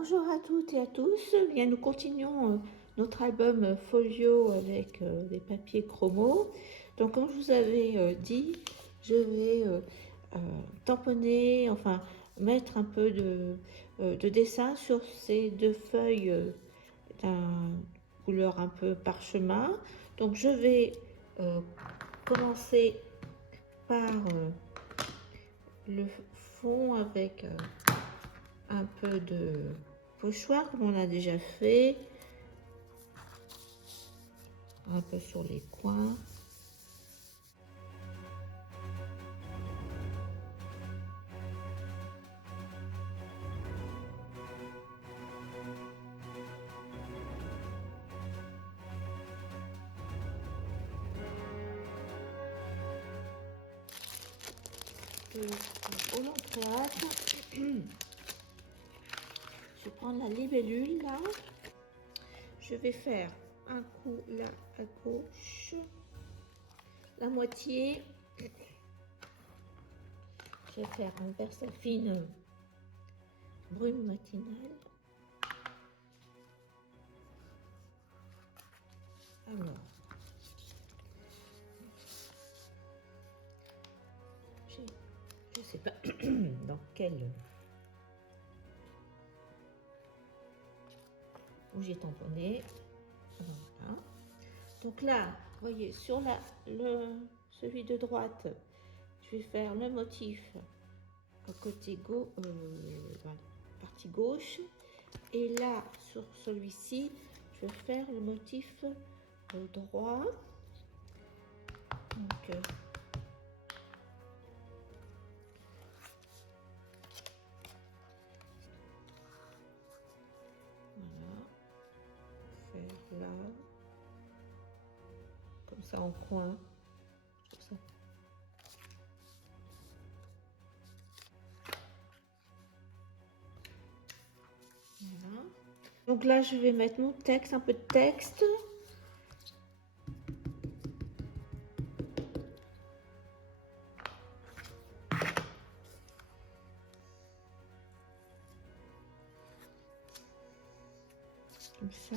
Bonjour à toutes et à tous. Bien, nous continuons notre album folio avec les papiers chromo. Donc, comme je vous avais dit, je vais tamponner, enfin mettre un peu de dessin sur ces deux feuilles d'un couleur un peu parchemin. Donc, je vais commencer par le fond avec un peu de pochoir comme on a déjà fait, un peu sur les coins. Au l'entrée, je vais prendre la libellule là. Je vais faire un coup là à gauche, la moitié. Je vais faire un Versafine brume matinale. Alors, je sais pas dans quel où j'ai tamponné. Voilà. Donc là, vous voyez, sur celui de droite, je vais faire le motif à côté gauche, partie gauche. Et là, sur celui-ci, je vais faire le motif droit. Donc, voilà, faire là, comme ça en coin. Comme ça. Voilà. Donc là, je vais mettre mon texte, un peu de texte. Comme ça.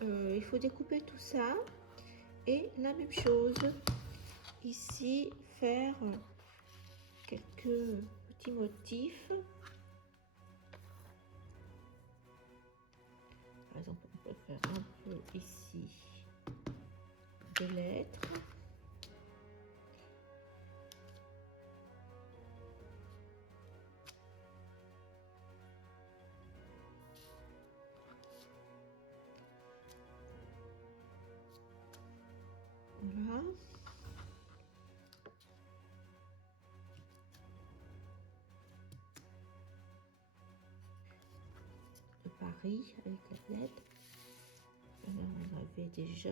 Il faut découper tout ça et la même chose ici, faire quelques petits motifs. Par exemple, on peut faire un peu ici des lettres. Voilà. De Paris avec la lettre. Alors, on avait déjà.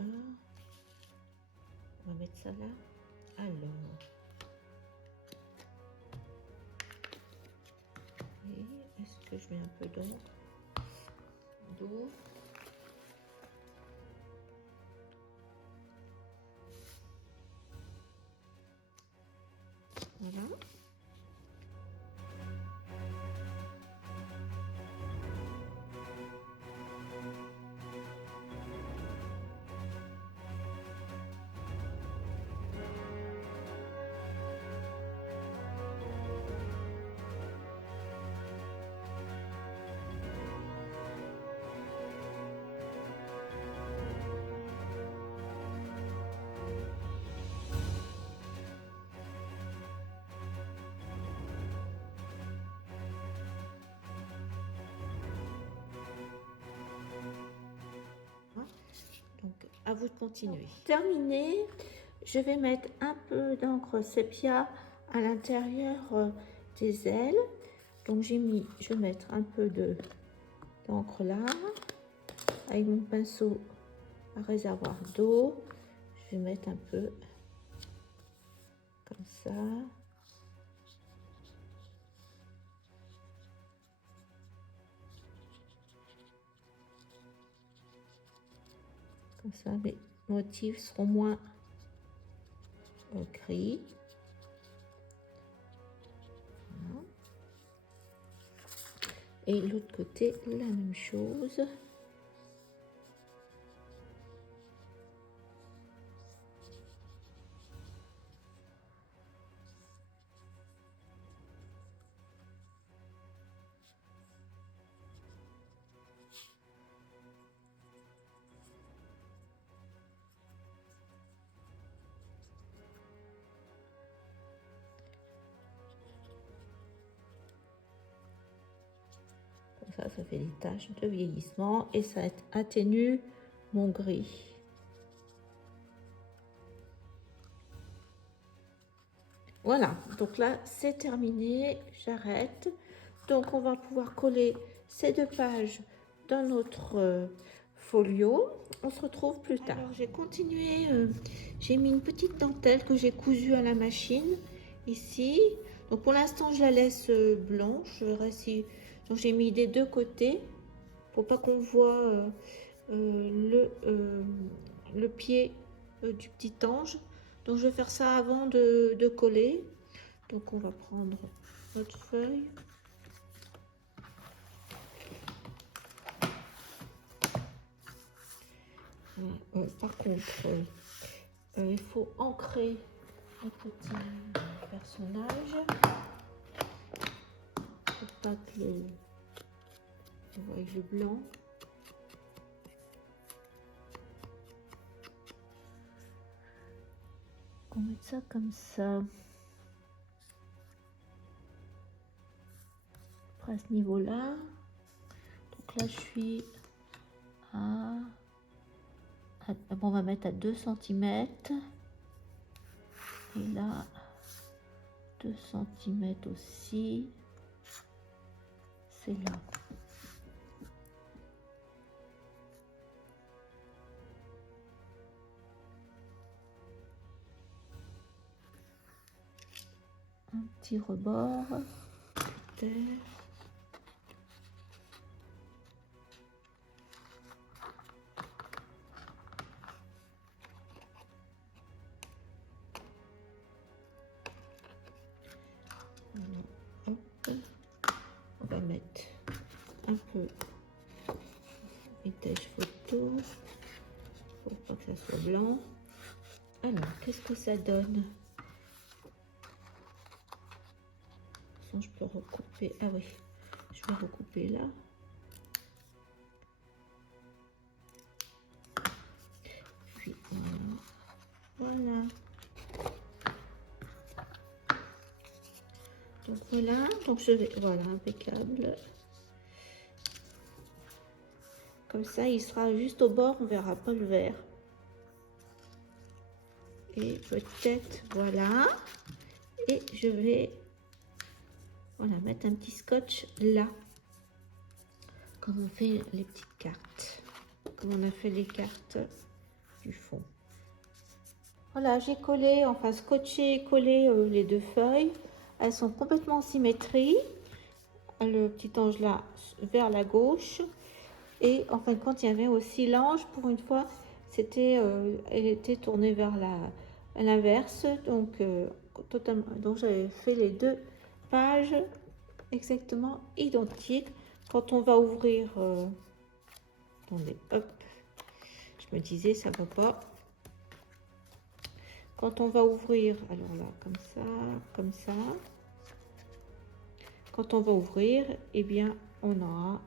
On va mettre ça là. Alors. Et est-ce que je mets un peu d'or? tout. Voilà. Donc, à vous de continuer. Terminé, je vais mettre un peu d'encre sépia à l'intérieur des ailes. Donc, je vais mettre un peu d'encre là, avec mon pinceau à réservoir d'eau. Je vais mettre un peu comme ça. Comme ça, les motifs seront moins gris. Voilà. Et l'autre côté, la même chose. Ça fait des taches de vieillissement et ça atténue mon gris. Voilà, donc là c'est terminé, j'arrête. Donc on va pouvoir coller ces 2 pages dans notre folio. On se retrouve plus tard. Alors j'ai continué, j'ai mis une petite dentelle que j'ai cousue à la machine ici. Donc pour l'instant je la laisse blanche, je verrai si... Donc j'ai mis des 2 côtés pour pas qu'on voit le pied du petit ange. Donc je vais faire ça avant de coller. Donc on va prendre notre feuille. Par contre, il faut ancrer un petit personnage. Pour pas que on voit le blanc. On va mettre ça comme ça. À ce niveau-là. Donc là, je suis bon, on va mettre à 2 cm. Et là, 2 cm aussi. C'est là. Un petit rebord. Hop. On va mettre un peu étage photo pour pas que ça soit blanc. Alors, qu'est-ce que ça donne? Je peux recouper. Ah oui, je vais recouper là. Puis voilà. Donc voilà, donc je vais, voilà, impeccable. Comme ça, il sera juste au bord, on verra pas le vert. Et peut-être, voilà. Et je vais, voilà, mettre un petit scotch là. Comme on fait les petites cartes. Comme on a fait les cartes du fond. Voilà, j'ai collé, enfin scotché et collé les 2 feuilles. Elles sont complètement en symétrie. Le petit ange là vers la gauche Et en fin de compte, il y avait aussi l'ange. Pour une fois, c'était, elle était tournée vers l'inverse. Donc, totalement. Donc, j'avais fait les deux pages exactement identiques. Quand on va ouvrir, attendez, hop, je me disais, ça va pas. Quand on va ouvrir, alors là, comme ça, comme ça. Quand on va ouvrir, eh bien, on aura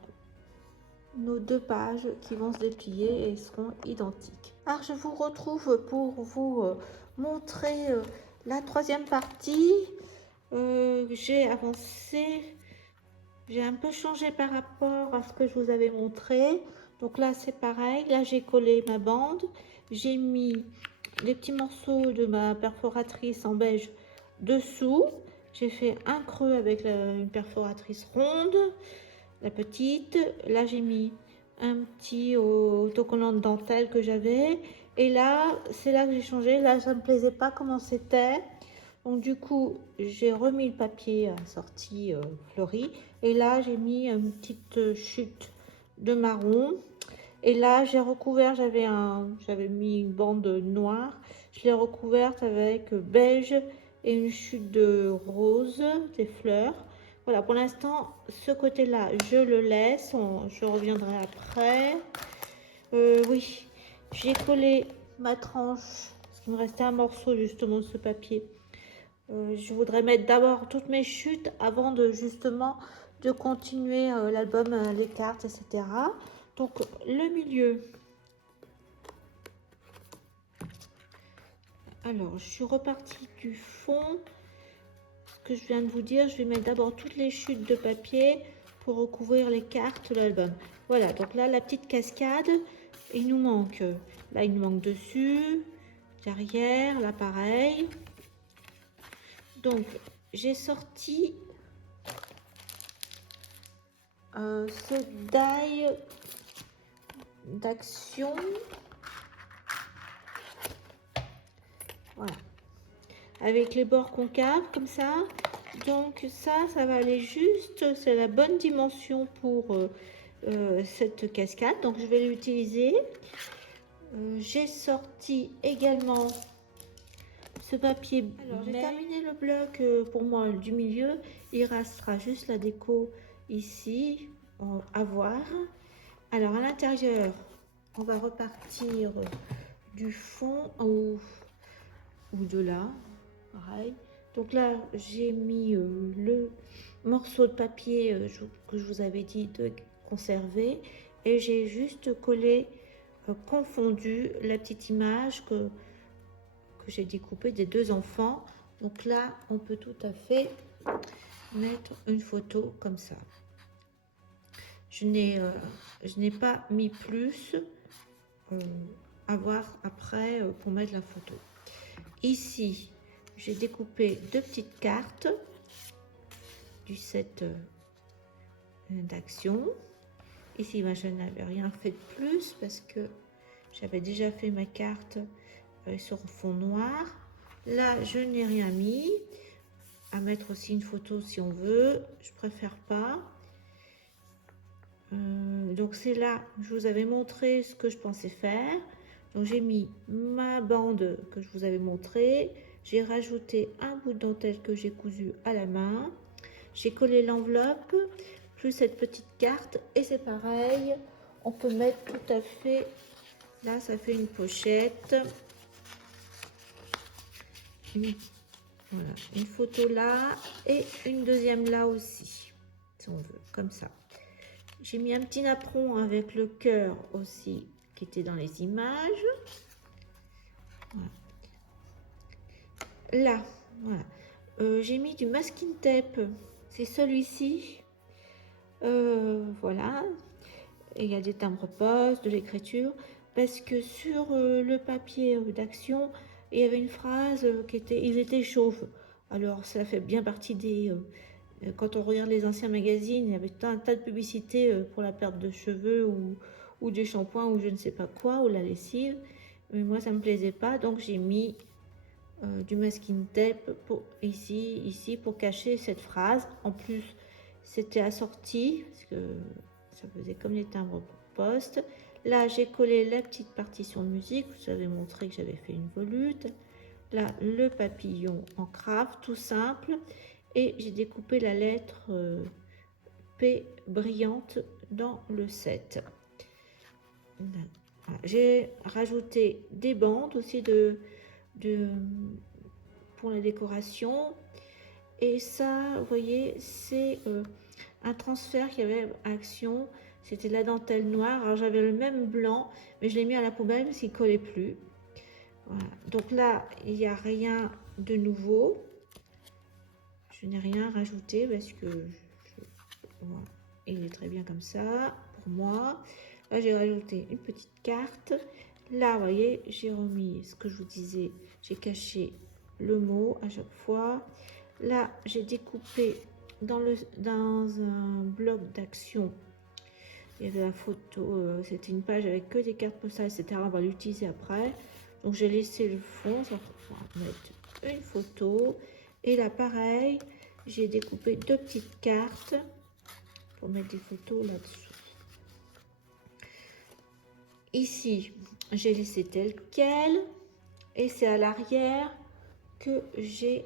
nos deux pages qui vont se déplier et seront identiques. Alors, je vous retrouve pour vous montrer la troisième partie. J'ai avancé, j'ai un peu changé par rapport à ce que je vous avais montré. Donc là, c'est pareil. Là, j'ai collé ma bande. J'ai mis les petits morceaux de ma perforatrice en beige dessous. J'ai fait un creux avec une perforatrice ronde, la petite. Là, j'ai mis un petit autocollant de dentelle que j'avais. Et là, c'est là que j'ai changé. Là, ça ne me plaisait pas comment c'était. Donc, du coup, j'ai remis le papier assorti fleuri. Et là, j'ai mis une petite chute de marron. Et là, j'ai recouvert, j'avais mis une bande noire. Je l'ai recouverte avec beige et une chute de rose, des fleurs. Voilà, pour l'instant, ce côté-là, je le laisse. Je reviendrai après. Oui, j'ai collé ma tranche, parce qu'il me restait un morceau justement de ce papier. Je voudrais mettre d'abord toutes mes chutes avant de justement de continuer l'album, les cartes, etc. Donc le milieu. Alors, je suis repartie du fond. Ce que je viens de vous dire, je vais mettre d'abord toutes les chutes de papier pour recouvrir les cartes de l'album. Voilà, donc là, la petite cascade. Il nous manque, là, il nous manque dessus, derrière, là, pareil. Donc, j'ai sorti ce die d'action. Voilà. Avec les bords concaves, comme ça. Donc, ça va aller juste. C'est la bonne dimension pour cette cascade. Donc, je vais l'utiliser. J'ai sorti également ce papier. Alors, j'ai terminé le bloc pour moi du milieu. Il restera juste la déco ici à voir. Alors, à l'intérieur, on va repartir du fond ou de là. Pareil. Donc là, j'ai mis le morceau de papier que je vous avais dit de conserver. Et j'ai juste collé, confondu la petite image que j'ai découpée des deux enfants. Donc là, on peut tout à fait mettre une photo comme ça. Je n'ai pas mis plus à voir après pour mettre la photo. Ici, j'ai découpé deux petites cartes du set d'action. Ici, je n'avais rien fait de plus parce que j'avais déjà fait ma carte sur fond noir. Là, je n'ai rien mis. À mettre aussi une photo si on veut. Je préfère pas. Donc c'est là, je vous avais montré ce que je pensais faire. Donc j'ai mis ma bande que je vous avais montré. J'ai rajouté un bout de dentelle que j'ai cousu à la main. J'ai collé l'enveloppe, plus cette petite carte. Et c'est pareil, on peut mettre tout à fait, là ça fait une pochette. Voilà, une photo là et une deuxième là aussi, si on veut, comme ça. J'ai mis un petit napperon avec le cœur aussi qui était dans les images. Voilà. Là, voilà. J'ai mis du masking tape. C'est celui-ci. Voilà. Et il y a des timbres-poste, de l'écriture. Parce que sur le papier d'action, il y avait une phrase qui était « Ils étaient chauves ». Alors, ça fait bien partie des... quand on regarde les anciens magazines, il y avait un tas de publicités pour la perte de cheveux ou des shampoings ou je ne sais pas quoi, ou la lessive. Mais moi, ça ne me plaisait pas, donc j'ai mis du masking tape ici pour cacher cette phrase. En plus, c'était assorti, parce que ça faisait comme les timbres poste. Là, j'ai collé la petite partition de musique. Je vous avais montré que j'avais fait une volute. Là, le papillon en craft, tout simple. Et j'ai découpé la lettre P brillante dans le set. J'ai rajouté des bandes aussi pour la décoration. Et ça, vous voyez, c'est un transfert qu'il y avait à Action. C'était la dentelle noire. Alors j'avais le même blanc, mais je l'ai mis à la poubelle parce qu'il ne collait plus. Voilà. Donc là, il n'y a rien de nouveau. Je n'ai rien rajouté parce que voilà, il est très bien comme ça pour moi. Là, j'ai rajouté une petite carte. Là, vous voyez, j'ai remis ce que je vous disais. J'ai caché le mot à chaque fois. Là, j'ai découpé dans un bloc d'action. Il y avait la photo, c'était une page avec que des cartes postales, etc. On va l'utiliser après. Donc, j'ai laissé le fond. Ça va mettre une photo. Et là, pareil, j'ai découpé deux petites cartes pour mettre des photos là-dessous. Ici, j'ai laissé tel quel. Et c'est à l'arrière que j'ai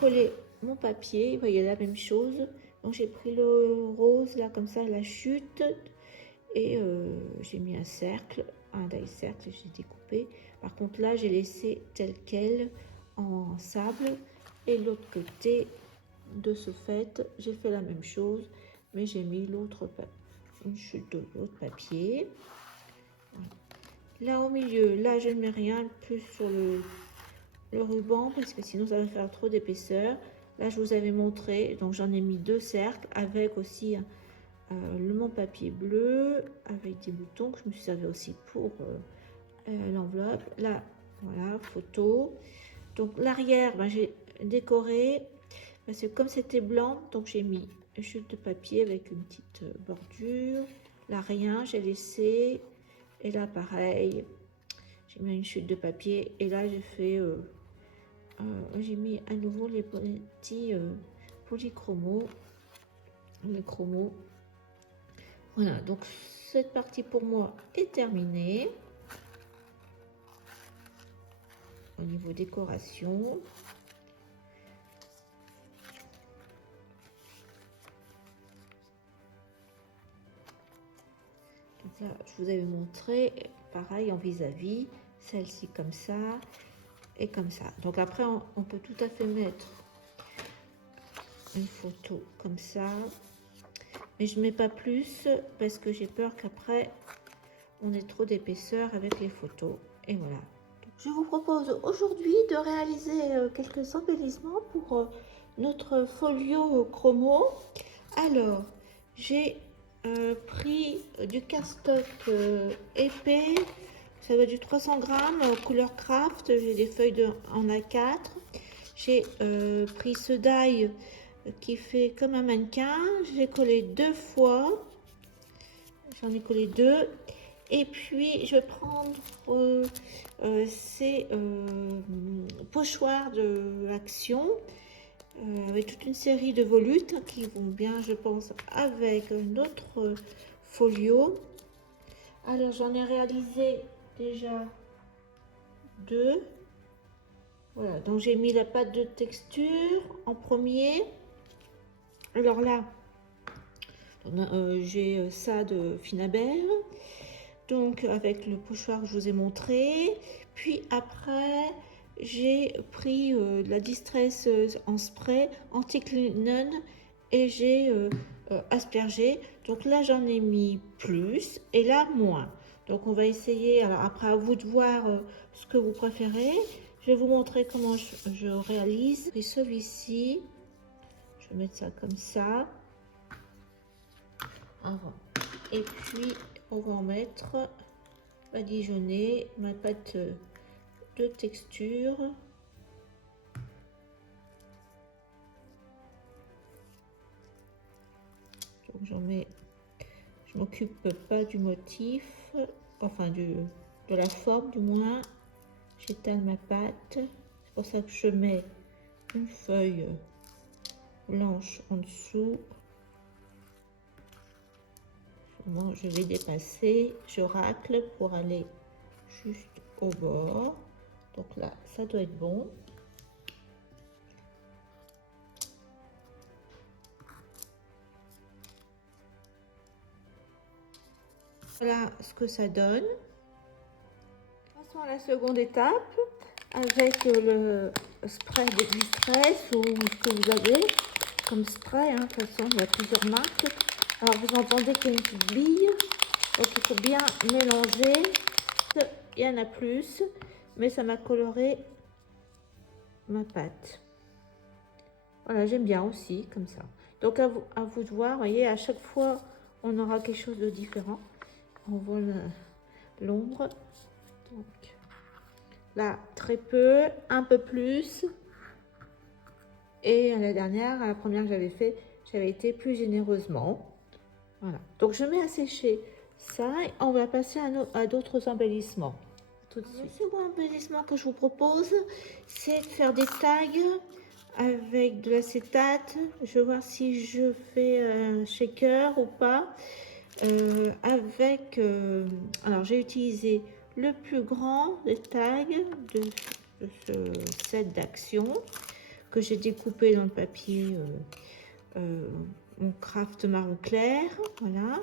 collé mon papier. Vous voyez la même chose. Donc, j'ai pris le rose, là, comme ça, la chute. Et j'ai mis un cercle, un die cercle, j'ai découpé. Par contre, là, j'ai laissé tel quel en sable. Et l'autre côté, de ce fait, j'ai fait la même chose, mais j'ai mis une chute de l'autre papier. Voilà. Là, au milieu, là, je ne mets rien plus sur le ruban, parce que sinon, ça va faire trop d'épaisseur. Là, je vous avais montré, donc j'en ai mis deux cercles, avec aussi mon papier bleu avec des boutons que je me suis servi aussi pour l'enveloppe. Là, voilà, photo. Donc l'arrière, ben, j'ai décoré parce que comme c'était blanc, donc j'ai mis une chute de papier avec une petite bordure. Là, rien, j'ai laissé. Et là, pareil, j'ai mis une chute de papier. Et là, j'ai fait, j'ai mis à nouveau les petits polychromos, les chromos. Voilà, donc cette partie pour moi est terminée. Au niveau décoration. Donc là, je vous avais montré, pareil en vis-à-vis, celle-ci comme ça et comme ça. Donc après, on peut tout à fait mettre une photo comme ça. Mais je ne mets pas plus parce que j'ai peur qu'après, on ait trop d'épaisseur avec les photos. Et voilà. Je vous propose aujourd'hui de réaliser quelques embellissements pour notre folio chromo. Alors, j'ai pris du cardstock épais, ça va du 300 grammes, couleur craft, j'ai des feuilles en A4. J'ai pris ce die qui fait comme un mannequin, j'ai collé deux fois, j'en ai collé deux. Et puis, je vais prendre ces pochoirs de Action avec toute une série de volutes qui vont bien, je pense, avec notre folio. Alors, j'en ai réalisé déjà deux. Voilà, donc j'ai mis la pâte de texture en premier. Alors là, j'ai ça de Finabert. Donc avec le pochoir que je vous ai montré. Puis après, j'ai pris de la Distress en spray anti-linen et j'ai aspergé. Donc là, j'en ai mis plus et là, moins. Donc on va essayer, alors après à vous de voir ce que vous préférez. Je vais vous montrer comment je réalise. Et celui-ci, je vais mettre ça comme ça. Avant. Et puis, on va en mettre badigeonner ma pâte de texture. Donc j'en mets, je m'occupe pas du motif, enfin de la forme du moins. J'étale ma pâte. C'est pour ça que je mets une feuille blanche en dessous. Bon, je vais dépasser, je racle pour aller juste au bord. Donc là, ça doit être bon. Voilà ce que ça donne. Passons à la seconde étape avec le spray de distress ou ce que vous avez comme spray. De toute façon, il y a plusieurs marques. Alors, vous entendez qu'il y a une petite bille. Donc, il faut bien mélanger. Il y en a plus, mais ça m'a coloré ma pâte. Voilà, j'aime bien aussi, comme ça. Donc, à vous de voir. Vous voyez, à chaque fois, on aura quelque chose de différent. On voit l'ombre. Donc, là, très peu, un peu plus. Et à la dernière, à la première que j'avais fait, j'avais été plus généreusement. Voilà. Donc, je mets à sécher ça et on va passer à d'autres embellissements. Tout de suite. Le second embellissement que je vous propose, c'est de faire des tags avec de l'acétate. Je vais voir si je fais un shaker ou pas. Alors, j'ai utilisé le plus grand des tags de ce set d'action que j'ai découpé dans le papier mon craft marron clair. Voilà.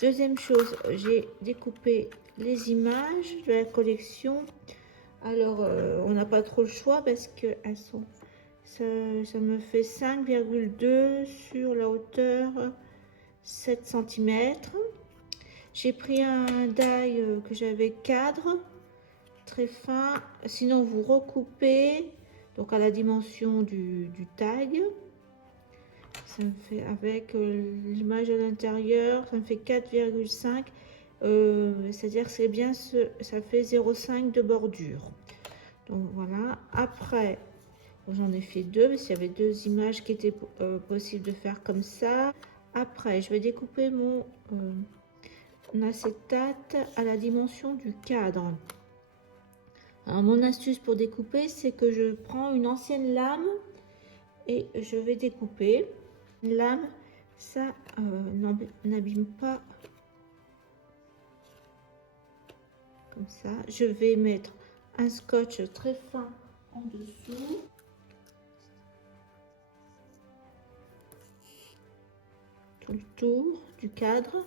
Deuxième chose, j'ai découpé les images de la collection. Alors, on n'a pas trop le choix parce que elles sont, ça me fait 5,2 sur la hauteur 7 cm. J'ai pris un die que j'avais cadre, très fin. Sinon, vous recoupez donc à la dimension du tag. Ça me fait avec l'image à l'intérieur, ça me fait 4,5. C'est-à-dire que c'est bien ça fait 0,5 de bordure. Donc voilà. Après, j'en ai fait deux parce qu'il y avait deux images qui étaient possibles de faire comme ça. Après, je vais découper mon acétate à la dimension du cadre. Alors, mon astuce pour découper, c'est que je prends une ancienne lame et je vais découper. Une lame, ça n'abîme pas comme ça. Je vais mettre un scotch très fin en dessous. Tout le tour du cadre.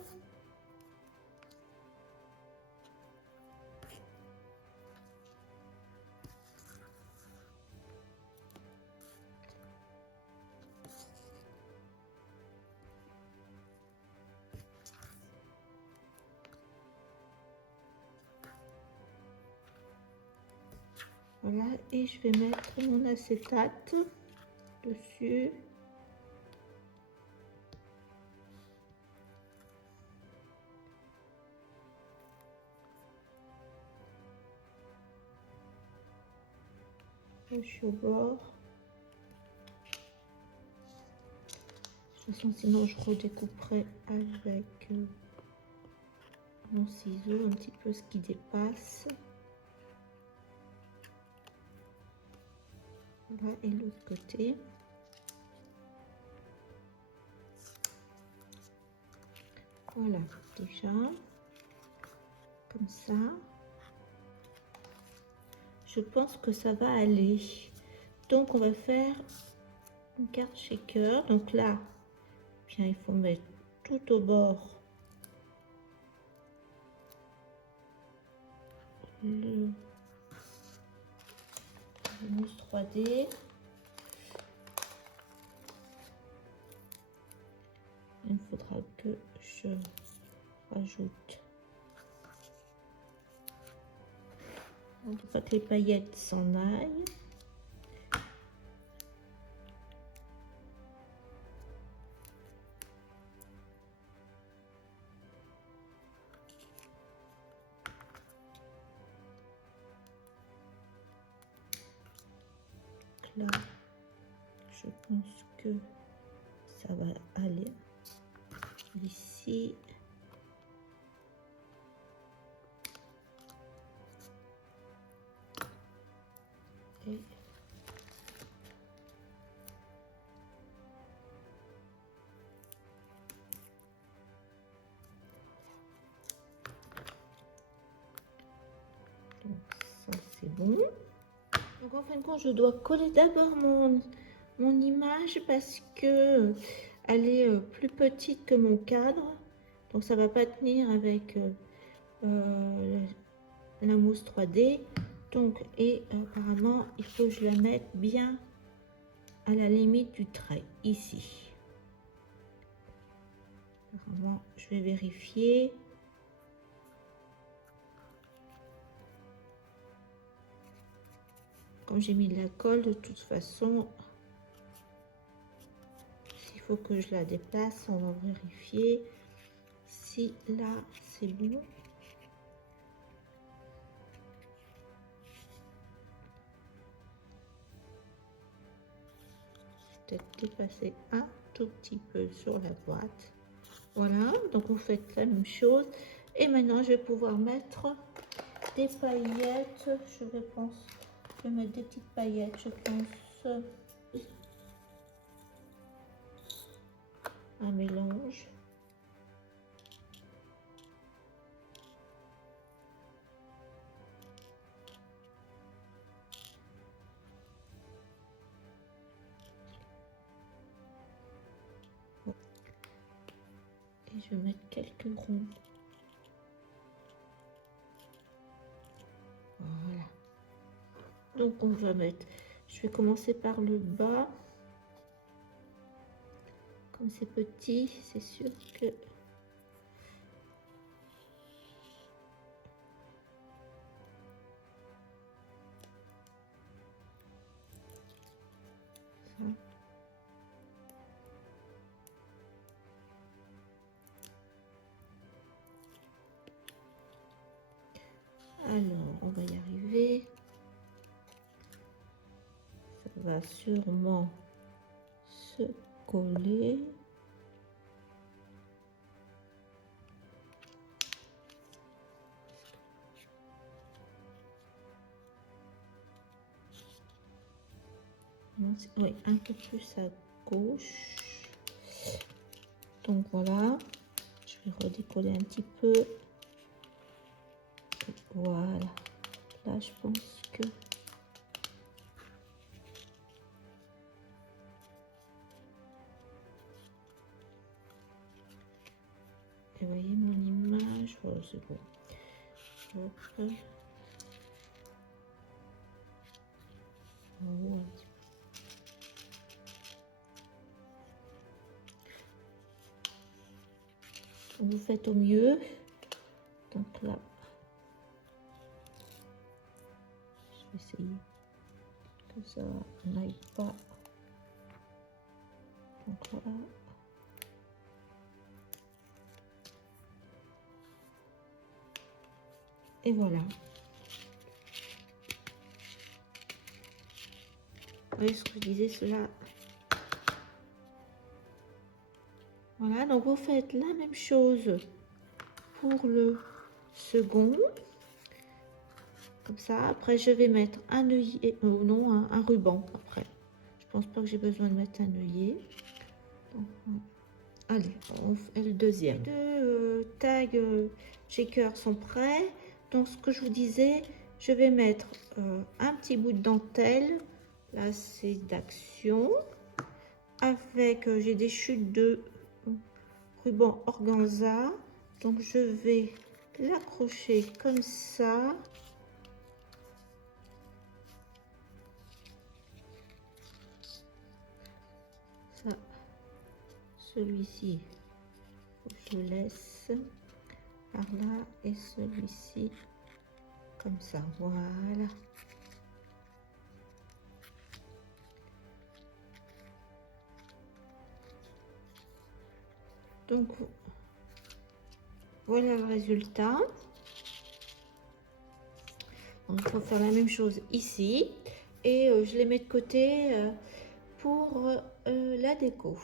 Voilà, et je vais mettre mon acétate dessus. Je suis au bord. De toute façon, sinon je redécouperai avec mon ciseau un petit peu ce qui dépasse. Voilà, et l'autre côté. Voilà, déjà, comme ça. Je pense que ça va aller. Donc, on va faire une carte shaker. Donc là, bien, il faut mettre tout au bord le mousse 3D. Il faudra que je rajoute. Il ne faut pas que les paillettes s'en aillent. Là, je pense que ça va aller ici. Et c'est bon. Donc en fin de compte, je dois coller d'abord mon image parce que elle est plus petite que mon cadre. Donc ça va pas tenir avec la mousse 3D. Donc, et apparemment, il faut que je la mette bien à la limite du trait, ici. Apparemment, je vais vérifier. Comme j'ai mis de la colle, de toute façon, s'il faut que je la déplace, on va vérifier si là, c'est bon. Peut-être dépasser un tout petit peu sur la boîte. Voilà, donc vous faites la même chose. Et maintenant, je vais pouvoir mettre des paillettes. Je vais mettre des petites paillettes, je pense. Un mélange. Et je vais mettre quelques ronds. Voilà. Donc on va mettre, je vais commencer par le bas. Comme c'est petit, c'est sûr que ça. Alors, on va y arriver. Ça va sûrement se coller. Oui, un peu plus à gauche. Donc voilà, je vais redécoller un petit peu. Voilà. Là, je pense que vous voyez mon image. Voilà, c'est bon. Hop. Voilà. Vous faites au mieux. Donc là, je vais essayer que ça n'aille pas. Donc là. Et voilà. Vous voyez ce que je disais, cela. Voilà, donc vous faites la même chose pour le second. Comme ça, après je vais mettre un œillet, non, un ruban après. Je pense pas que j'ai besoin de mettre un œillet. Donc, allez, on fait le deuxième. Les deux tags shaker sont prêts. Donc ce que je vous disais, je vais mettre un petit bout de dentelle. Là c'est d'Action. Avec, j'ai des chutes de ruban organza. Donc je vais l'accrocher comme ça. Ça, celui-ci, je laisse par là et celui-ci comme ça. Voilà. Donc voilà le résultat. Donc il faut faire la même chose ici et je les mets de côté pour la déco.